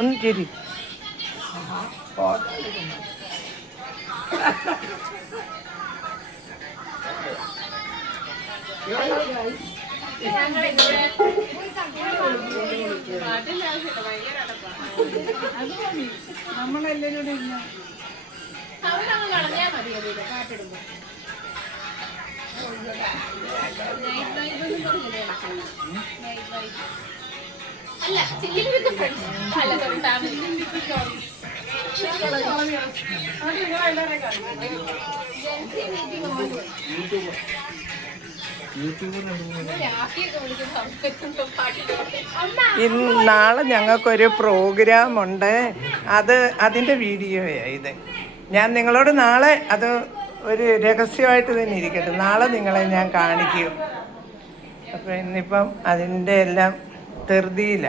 ഒന്ന് ചിരി. നമ്മളെല്ലാരും കളഞ്ഞാൽ മതി കാട്ടിടുമ്പോ. അല്ല ചില്ലിങ് വിത്ത് ഫ്രണ്ട്സ് അല്ല സോറി ഫാമിലി. നാളെ ഞങ്ങൾക്കൊരു പ്രോഗ്രാമുണ്ട്. അതിൻ്റെ വീഡിയോയാണ് ഇത്. ഞാൻ നിങ്ങളോട് നാളെ അത് ഒരു രഹസ്യമായിട്ട് തന്നെ ഇരിക്കട്ടെ. നാളെ നിങ്ങളെ ഞാൻ കാണിക്കും. അപ്പോൾ ഇന്നിപ്പം അതിൻ്റെ എല്ലാം ധൃതിയില്ല.